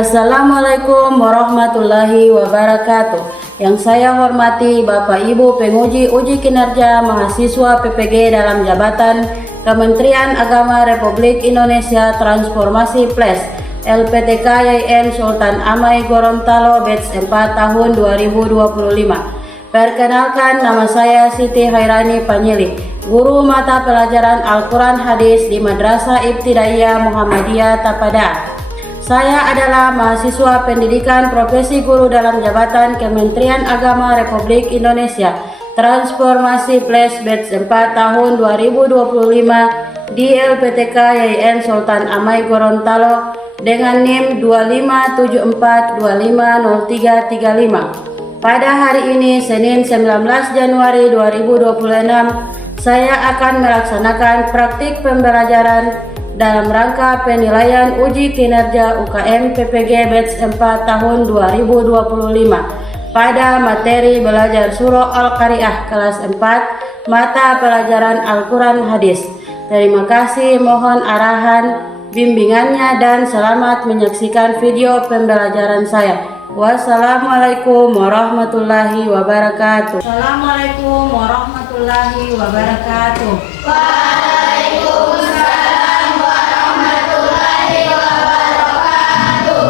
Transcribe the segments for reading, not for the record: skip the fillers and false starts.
Assalamualaikum warahmatullahi wabarakatuh. Yang saya hormati Bapak Ibu penguji uji kinerja mahasiswa PPG dalam jabatan Kementerian Agama Republik Indonesia Transformasi Plus LPTK YN Sultan Amai Gorontalo Batch 4 tahun 2025. Perkenalkan, nama saya Siti Hairani Panyili, guru mata pelajaran Al-Quran Hadis di Madrasah Ibtidaiyah Muhammadiyah Tapada. Saya adalah mahasiswa pendidikan profesi guru dalam jabatan Kementerian Agama Republik Indonesia Transformasi Plus Batch 4 tahun 2025 di LPTK YN Sultan Amai Gorontalo dengan NIM 2574250335. Pada hari ini, Senin 19 Januari 2026, saya akan melaksanakan praktik pembelajaran dalam rangka penilaian uji kinerja UKM PPG Batch 4 tahun 2025 pada materi belajar surah Al-Qari'ah kelas 4 mata pelajaran Al-Quran Hadis. Terima kasih, mohon arahan bimbingannya dan selamat menyaksikan video pembelajaran saya. Wassalamualaikum warahmatullahi wabarakatuh. Assalamualaikum warahmatullahi wabarakatuh. Waalaikumsalam warahmatullahi wabarakatuh.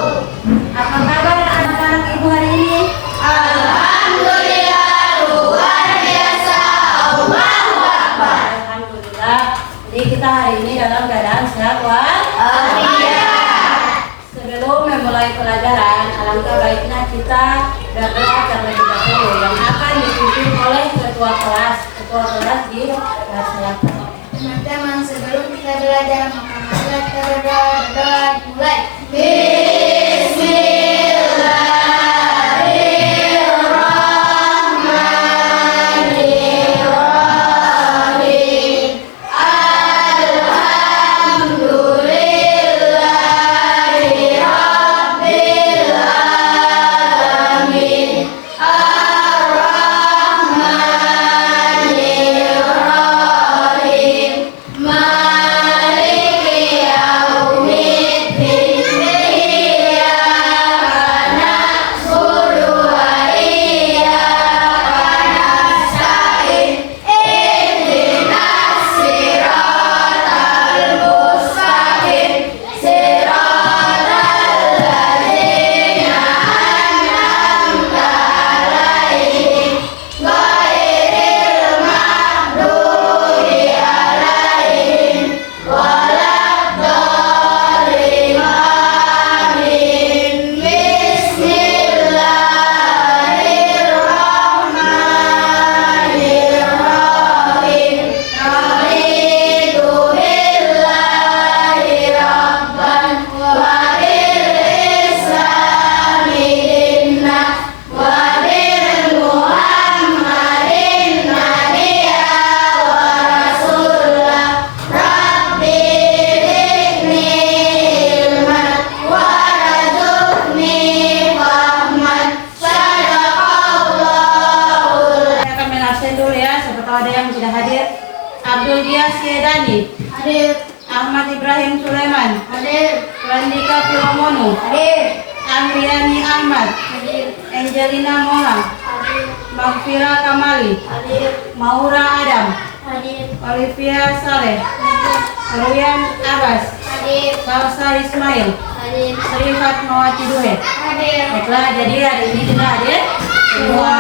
Apa kabar anak-anak ibu hari ini? Alhamdulillah, luar biasa. Allahu Akbar. Alhamdulillah. Jadi kita hari ini dalam keadaan sehat walafiat. Sebelum memulai pelajaran, alangkah baiknya kita berdoa terlebih dahulu yang akan dipimpin oleh ketua kelas di kelas selatan. Teman-teman, sebelum kita belajar maka marilah kita berdoa mulai. Abdul Dias Yedani, Hadir. Ahmad Ibrahim Sulaiman, Hadir. Randika Filomono, Hadir. Amriani Ahmad, Hadir. Angelina Moha, Hadir. Magfira Kamali, Hadir. Maura Adam, Hadir. Olivia Saleh, Rian Abbas, Hadir. Salsa Ismail, Hadir. Sri Fatmawati Duhe. Hadir. Baiklah, jadi hari ini kita hadir semua.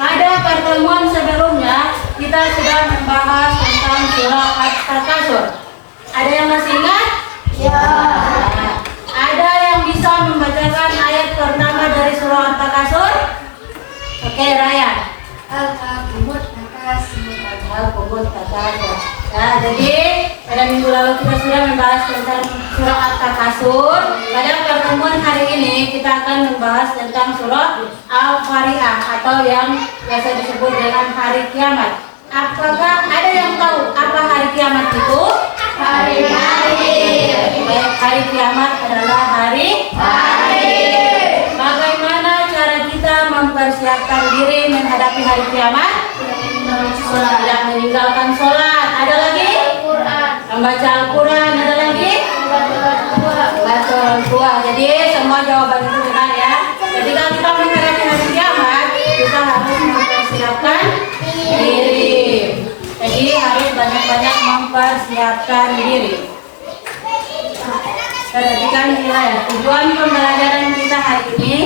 Pada pertemuan sebelumnya kita sudah membahas tentang surah At-Takasur. Ada yang masih ingat? Ya. Ada yang bisa membacakan ayat pertama dari surah At-Takasur? Oke, Raya. Al-Qamut Takasur. Al-Qamut Takasur. Nah, jadi pada minggu lalu kita sudah membahas tentang surah At-Takasur. Pada pertemuan hari ini kita akan membahas tentang surah Al-Qari'ah atau yang biasa disebut dengan hari kiamat. Apakah ada yang tahu apa hari kiamat itu? Hari akhir. Baik, hari kiamat adalah hari akhir. Bagaimana cara kita mempersiapkan diri menghadapi hari kiamat? Tidak meninggalkan sholat. Ada lagi? Al-Quran. Membaca Al-Quran. Ada lagi? Baca Baca orang tua. Jadi semua jawaban itu benar ya. Jadi kalau kita menghadapi hari kiamat, kita harus mempersiapkan diri. Jadi harus banyak-banyak mempersiapkan diri. Perhatikan nilai tujuan pembelajaran kita hari ini.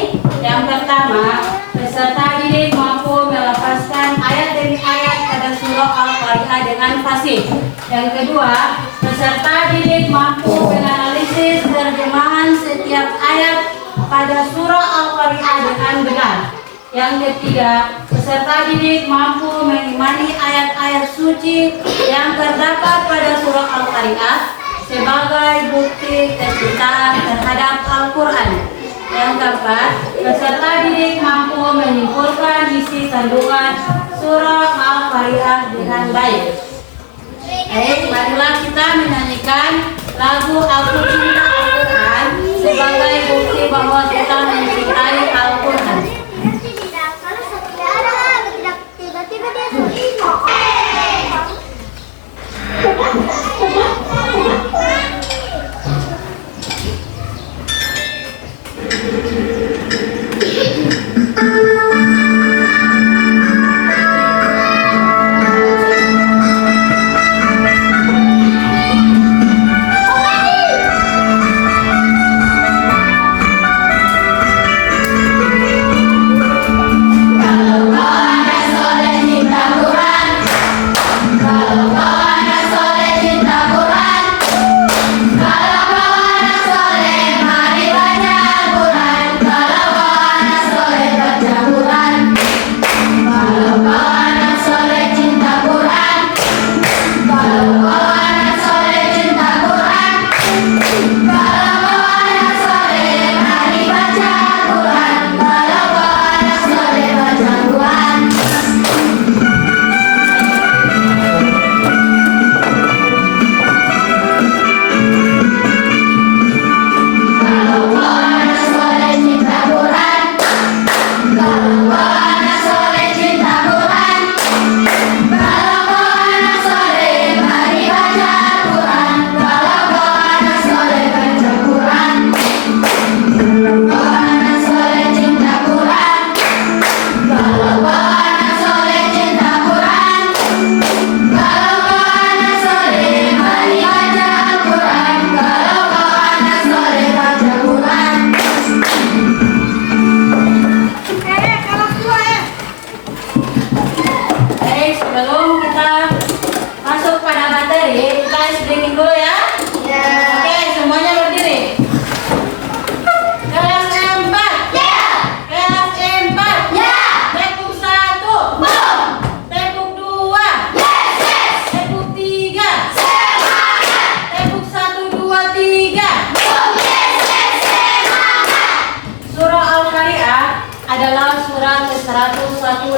Yang pertama, peserta didik mampu melepaskan ayat demi ayat pada surah Al-Qari'ah dengan fasih. Yang kedua, peserta didik mampu menganalisis terjemahan setiap ayat pada surah Al-Qari'ah dengan benar. Yang ketiga, peserta didik mampu mengimani ayat-ayat suci yang terdapat pada surah Al-Qari'ah sebagai bukti kecintaan terhadap Al-Quran. Yang keempat, peserta didik mampu menyimpulkan isi kandungan surah Al-Qari'ah dengan baik. Baik, marilah kita menyanyikan lagu Aku Cinta Al-Quran sebagai bukti bahwa kita mencintai Al-Quran. Tiba-tiba dia suka.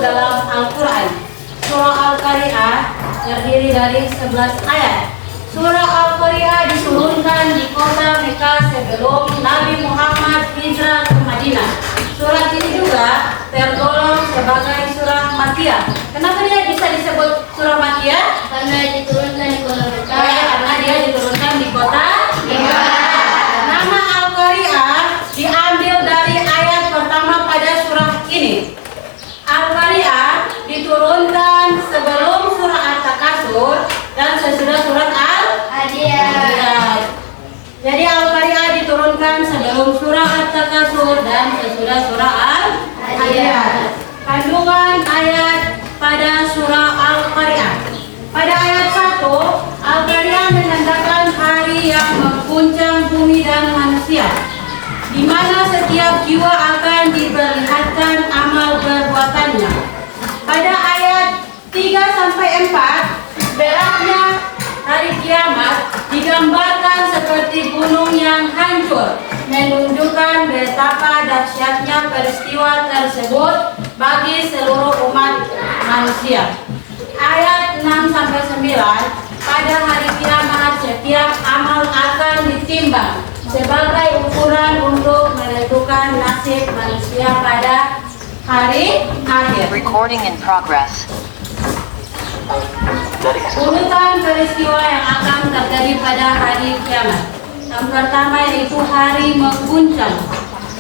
dalam Al-Quran. Surah Al-Qari'ah terdiri dari 11 ayat. Surah Al-Qari'ah diturunkan di kota Mekah sebelum Nabi Muhammad hijrah ke Madinah. Surat ini juga tergolong sebagai surah Makkiyah. Kenapa dia bisa disebut surah Makkiyah? Karena diturunkan di kota Mekah. Karena dia diturunkan di kota Mekah. Nama Al-Qari'ah diambil dari ayat pertama pada surah ini. Al-Qari'ah diturunkan sebelum surah At-Takasur dan sesudah surat Al-Adiyat. Jadi Al-Qari'ah diturunkan sebelum surah At-Takasur dan sesudah surah Al-Adiyat. Kandungan ayat pada surah Al-Qari'ah. Pada ayat 1, Al-Qari'ah menandakan hari yang mengguncang bumi dan manusia, di mana setiap jiwa akan diperlihatkan amal perbuatannya. Pada ayat 3-4, beratnya hari kiamat digambarkan seperti gunung yang hancur, menunjukkan betapa dahsyatnya peristiwa tersebut bagi seluruh umat manusia. Ayat 6-9, pada hari kiamat setiap amal akan ditimbang sebagai ukuran untuk menentukan nasib manusia pada hari akhir. Recording in progress. Urutan peristiwa yang akan terjadi pada hari kiamat. 1. Yang pertama yaitu hari mengguncang.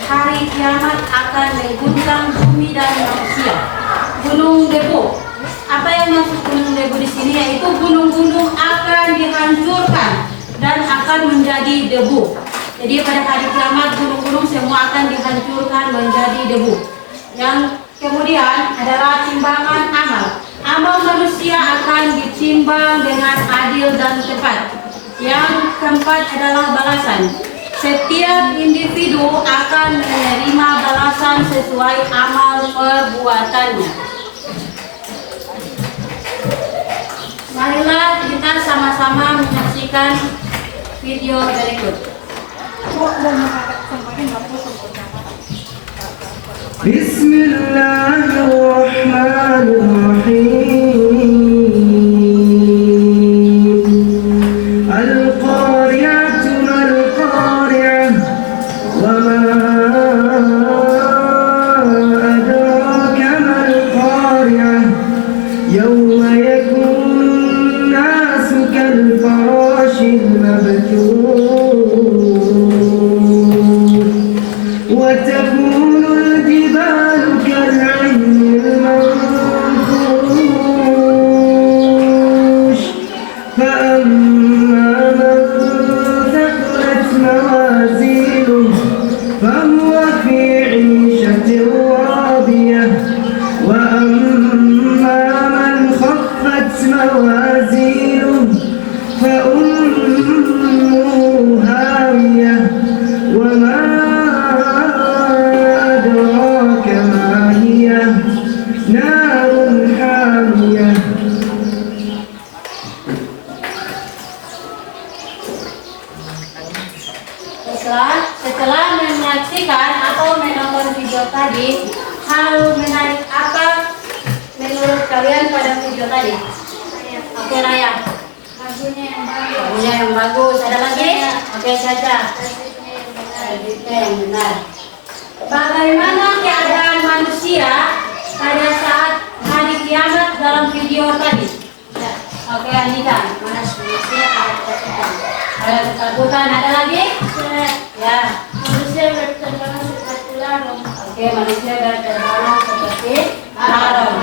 Hari kiamat akan mengguncang bumi dan manusia. Gunung debu. Apa yang maksud gunung debu di sini? Yaitu gunung-gunung akan dihancurkan dan akan menjadi debu. Jadi pada hari kiamat gunung-gunung semua akan dihancurkan menjadi debu. Yang kemudian adalah timbangan amal. Amal manusia akan ditimbang dengan adil dan tepat. Yang keempat adalah balasan. Setiap individu akan menerima balasan sesuai amal perbuatannya. Marilah kita sama-sama menyaksikan video berikut. Bismillahirrahmanirrahim. Al-Qari'atu mal-Qari'ah. Wa ma adraka mal-Qari'ah. Yawma yakunu an-nasu kal-farashil mabthooth. وتكون الجبال كالعهن المنفوش فأما من ثقلت موازينه فهو في عيشة راضية وأما من خفت موازينه فأمه هاوية وما أدراك ما هي نار حامية. Setelah menyaksikan atau menonton video tadi, hal menarik apa menurut kalian pada video tadi? Oke, Raya. Lagunya yang bagus. Ada lagi? Oke, Caca. Editnya yang benar. Bagaimana keadaan manusia pada saat hari kiamat dalam video tadi? Oke, Andika. Mana manusia ada ketakutan? Ada lagi? Ya. Manusia berterbangan seperti larung. Oke, manusia berterbangan seperti larung.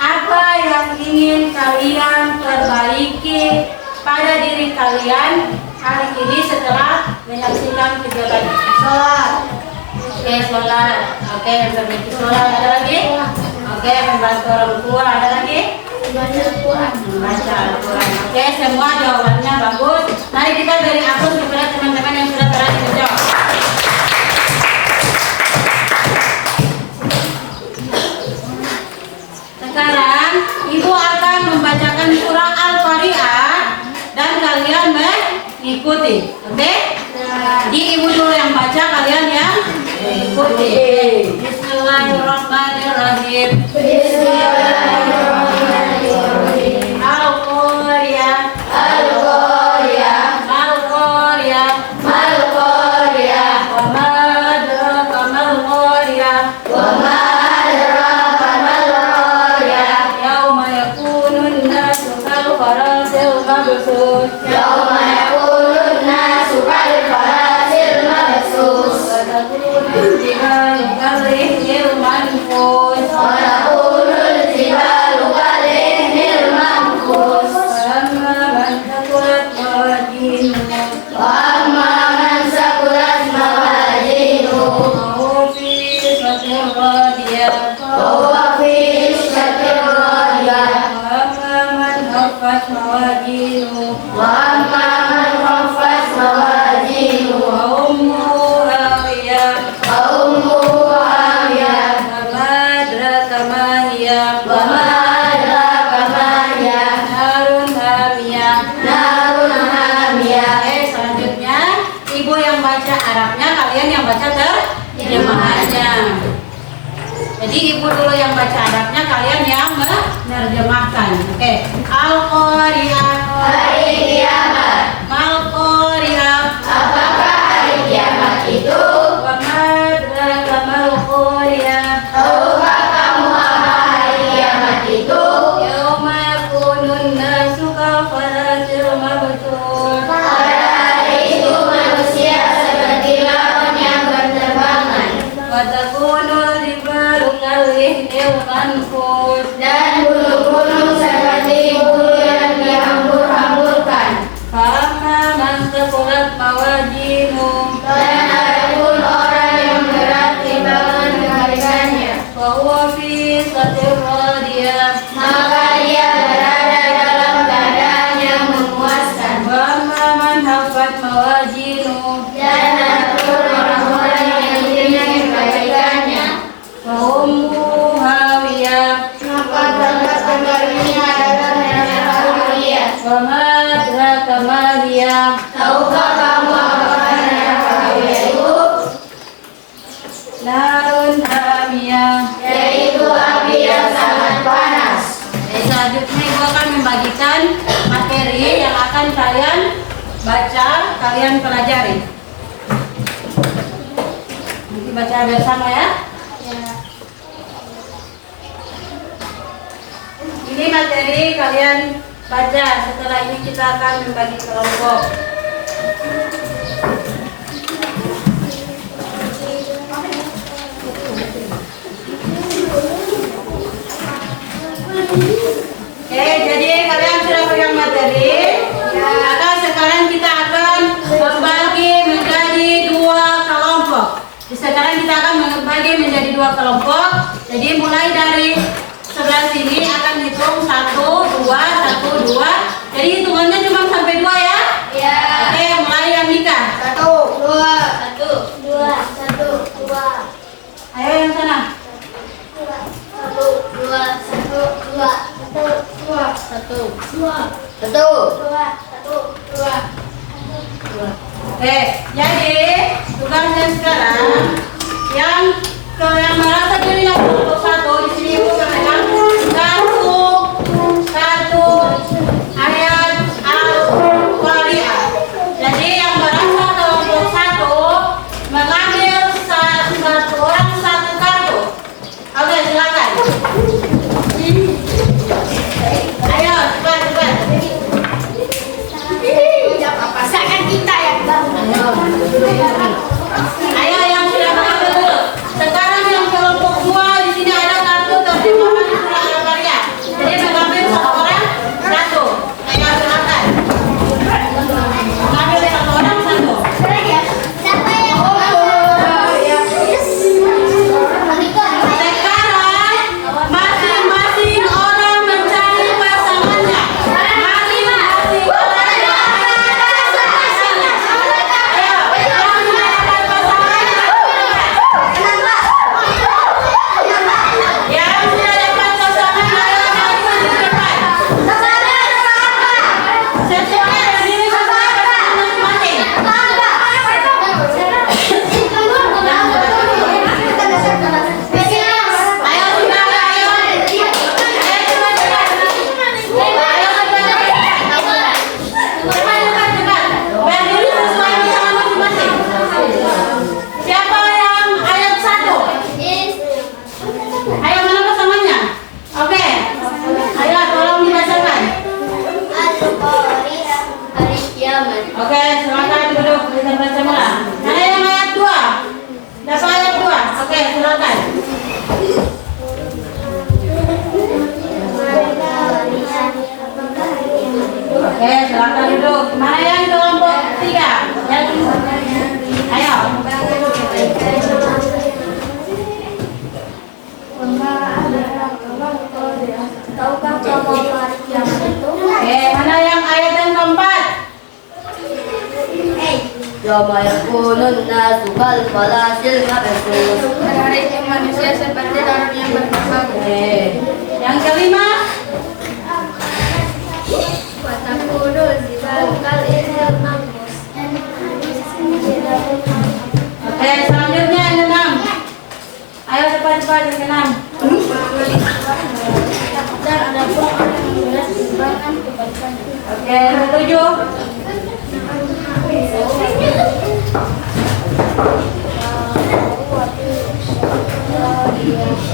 Apa yang ingin kalian perbaiki pada diri kalian hari ini setelah menyaksikan video tadi? Sholat. Oke, sholat. Oke, perbaiki sholat. Ada lagi? Oke, membantu orang tua. Ada lagi? Membaca Al-Quran. Membaca Al-Quran. Oke, semua jawabannya bagus. Mari kita beri aplaus kepada teman-teman yang sudah berhasil menjawab. Sekarang Ibu akan membacakan surah Al-Qari'ah dan kalian mengikuti. Oke? Jadi Ibu dulu yang baca, kalian yang mengikuti. Bismillahirrahmanirrahim. Al-Qari'ah. Al-Qari'ah. Al-Qari'ah. Al-Qari'ah. Wa ma adraka mal-Qari'ah. Wa ma adraka mal-Qari'ah. Yauma yakunun nasu kal-farasil mabthus. Yauma yakunun nasu kal-farasil mabthus. Wa takunul jibalu kal-ihnil manfus. Wa takunul jibalu kal-ihnil manfus. Wa amma man thaqulat mawazinuhu Wa amma man saqulat mawazinuhu fahuwa fi 'ishatin radiyah. fahuwa fi 'ishatin radiyah. Wa amma man khaffat mawazinuhu Wa amma man khaffat mawazinuhu fa ummuhu hawiyah. fa ummuhu hawiyah. Wa ma adraka ma hiya. Wa ma adraka ma hiya Narun hamiyah. narun hamiyah. Selanjutnya Ibu yang baca Arabnya, kalian yang baca terjemahannya. Jadi Ibu dulu yang baca Arabnya, kalian yang menerjemahkan. Oke. Al-Qari'ah. Hari kiamat. Mal-Qari'ah. Apakah hari kiamat itu? Wa ma adraka mal-Qari'ah. Tahukah kamu apa hari kiamat itu? Yauma yakunun nasu kal-farasil mabthus. fil anfus dan bulu-bulu seperti bulu yang dihambur-hamburkan. Fa'amma man thaqulat mawazinu Dan adapun orang yang berat timbangan kebaikannya, fa huwa fi satir radiyah. maka dia berada dalam keadaan yang memuaskan. Wa amma man haffat mawazinu Dan adapun orang-orang yang tinggi kebaikannya, fa ummuhu hawiyah. maka tempat tinggalnya adalah neraka mulia. Wa ma adraka ma hiya. Tahukah kamu apa neraka mulia itu? Narun hamiyah. Yaitu api yang sangat panas. Selanjutnya Ibu akan membagikan materi yang akan kalian baca, kalian pelajari. Nanti baca bersama ya. Ini materi kalian baca. Setelah ini kita akan membagi kelompok. Oke, jadi kalian sudah pegang materi. Maka sekarang kita akan membagi menjadi dua kelompok. Sekarang kita akan membagi menjadi dua kelompok. Jadi mulai dari sebelah sini akan hitung 1, 2, 1, 2. Jadi hitungannya cuma sampai 2 ya. Ya. Oke, mulai yang nikah. 1, 2, 1, 2, 1, 2. Ayo yang sana. 1, 2, 1, 2, 1, 2, 1, 2, 2. Oke, jadi tugasnya sekarang yang merasa diri yang kelompok 1 di sini Ibu pegang satu ayat Al-Qari'ah. Jadi yang merasa kelompok 1 mengambil satu orang satu kartu. Oke, silakan. Ayo, cepat. Pasangan kita yang Ayo yang sudah mengambil dulu. Sekarang yang kelompok 2 di sini ada kartu terjemahan surah Al-Qaryah. Jadi mengambil satu orang satu. Ayo silakan. Mengambil satu orang satu. siapa yang Sekarang masing-masing orang mencari pasangannya. Masing-masing orang mencari pasangannya. Ayo, yang sudah dapat pasangannya. Yang sudah dapat pasangan ayo maju di depan. Sesuai berdiri sesuai pasangan masing-masing. Ayo sudah ayo. Cepat. Berdiri sesuai pasangan masing-masing. Siapa yang ayat 1? Ayo mana pasangannya? Oke. Ayo tolong dibacakan. Oke, silakan duduk di tempat semula. Mana yang ayat 2? Dapat ayat 2. Oke, silakan. Oke, silakan duduk. Mana yang kelompok 3? Ayo. Tahukah kamu hari kiamat itu? Oke, mana yang ayat yang keempat? Yawma yakunun nasu kal falasil mabthus. Hari manusia seperti daun yang berkembang. Oke. Yang kelima? Watakudul dibangkal ilham mampus. Oke, selanjutnya yang keenam. Ayo cepat-cepat yang keenam. Dan ada pun orang yang berat timbangan kebaikannya. Oke, yang ketujuh.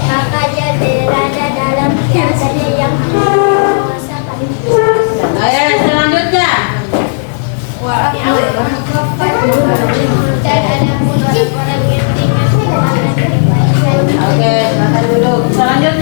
Maka dia berada dalam keadaan yang menguasakan. Ayo selanjutnya. Dan ada pun orang-orang yang tinggal timbangan kebaikannya. Oke, silakan duduk. Selanjutnya.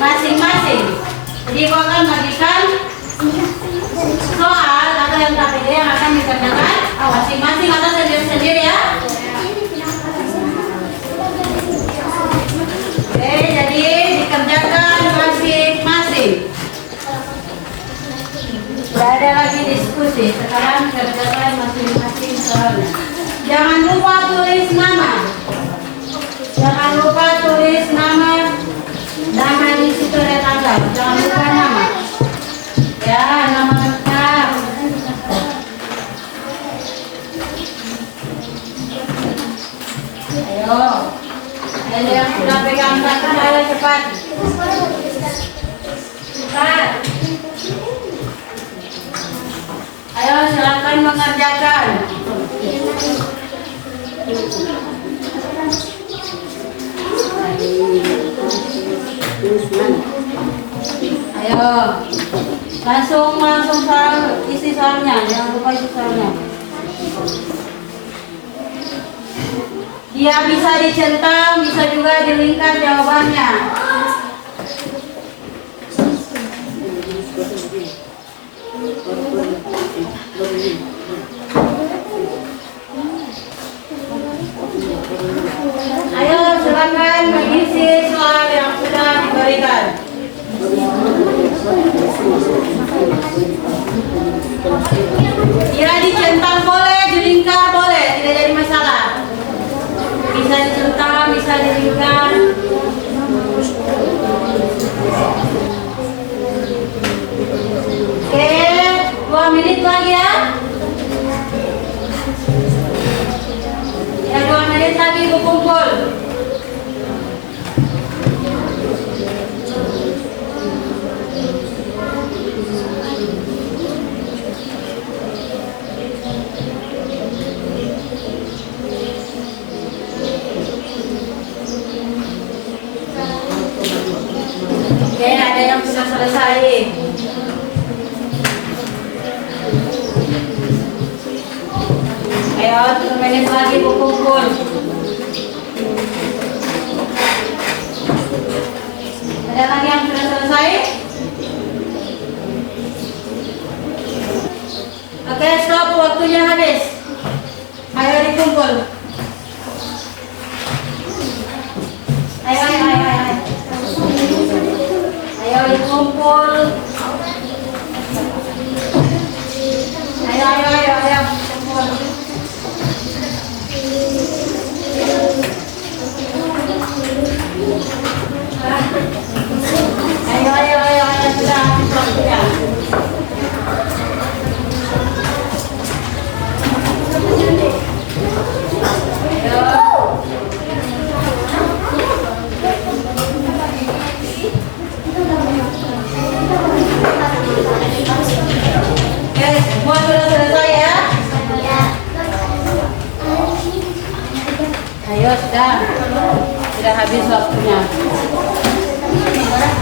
masing-masing. Jadi ibu akan bagikan soal atau yang KPD yang akan dikerjakan masing-masing atau sendiri-sendiri ya. Oke, jadi dikerjakan masing-masing. Tidak ada lagi diskusi. Sekarang kerjakan masing-masing soalnya. Jangan lupa tulis nama. Jangan lupa tulis nama. Nama di situ ada tanggal. Jangan lupa nama. Ya, nama lengkap. Ayo. Ayo yang sudah pegang satu, ayo cepat. Cepat. Ayo silakan mengerjakan. Ayo langsung soal isi soalnya, jangan lupa isi soalnya. Dia bisa dicentang, bisa juga dilingkar jawabannya. Ayo silakan mengisi soal yang sudah diberikan. Dia dicentang boleh, dilingkar boleh, tidak jadi masalah. Bisa dicentang, bisa dilingkar. Oke, 2 menit lagi ya. Ya 2 menit lagi berkumpul. Oke, ada yang sudah selesai. Ayo, 2 menit lagi berkumpul. Ada lagi yang sudah selesai? Oke, stop, waktunya habis. Ayo dikumpul. Ayo. Ayo dikumpul. Ayo. Kumpul. Ayo, sudah habis waktunya. Oke, semua sudah selesai ya? Ayo, sudah habis waktunya.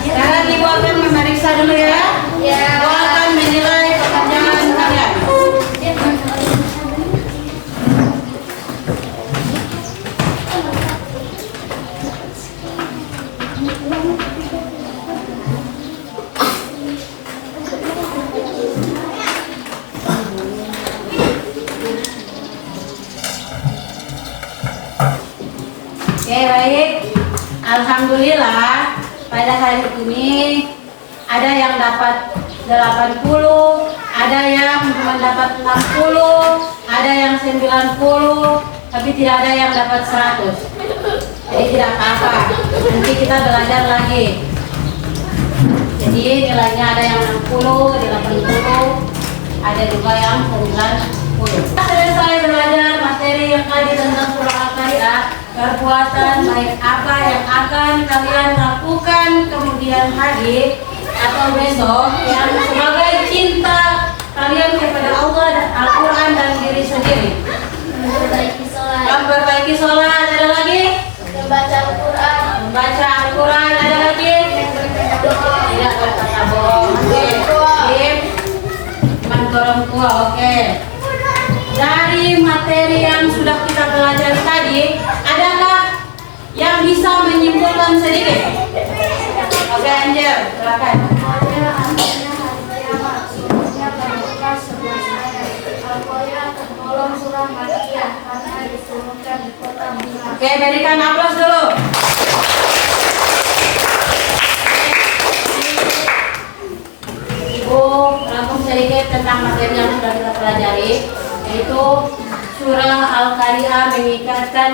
Sekarang ibu akan memeriksa dulu ya. Ibu akan menilai pekerjaan kalian. Oke, baik. Alhamdulillah pada hari ini ada yang dapat 80, ada yang cuma dapat 60, ada yang 90, tapi tidak ada yang dapat 100. Jadi tidak apa-apa. Nanti kita belajar lagi. Jadi nilainya ada yang 60, 80, ada juga yang 90. Selesai belajar materi yang tadi tentang surah Al-Qari'ah. Perbuatan baik apa yang akan kalian lakukan kemudian hari atau besok yang sebagai cinta kalian kepada Allah dan Al-Quran dan diri sendiri. Memperbaiki sholat, ada lagi? Membaca Al-Quran, ada lagi? Tidak berkata bohong. Orang tua, oke. Dari materi yang sudah kita pelajari tadi, adakah yang bisa menyimpulkan sedikit? Oke, Angel, silakan. Al-Qari'ah artinya hari kiamat. Surahnya terbuka 11 ayat. Al-Qari'ah tergolong surah Makkiyah karena diturunkan di kota Mekah. Oke, berikan aplaus dulu. Ibu rangkum sedikit tentang materi yang sudah kita pelajari, yaitu surah Al-Qari'ah mengingatkan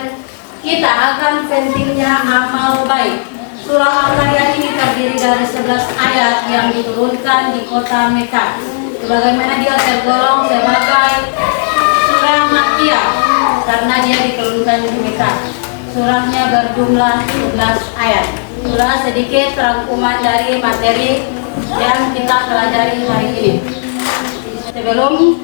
kita akan pentingnya amal baik. Surah Al-Qari'ah ini terdiri dari 11 ayat yang diturunkan di kota Mekah. Sebagaimana dia tergolong sebagai surah Makkiyah karena dia diturunkan di Mekah. Surahnya berjumlah 11 ayat. Itulah sedikit rangkuman dari materi yang kita pelajari hari ini. Sebelum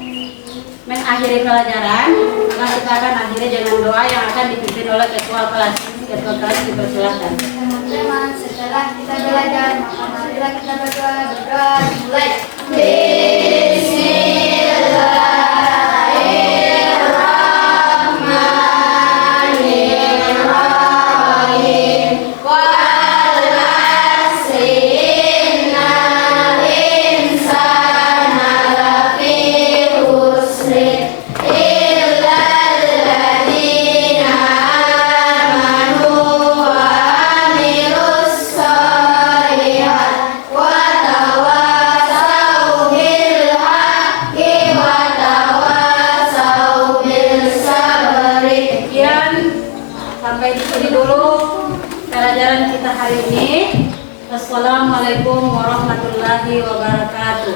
mengakhiri pelajaran, kita akan akhiri dengan doa yang akan dipimpin oleh ketua kelas. Ketua kelas dipersilakan. Teman-teman, setelah kita belajar, maka marilah kita berdoa. Mulai. Sampai di sini dulu pelajaran kita hari ini. Wassalamualaikum warahmatullahi wabarakatuh.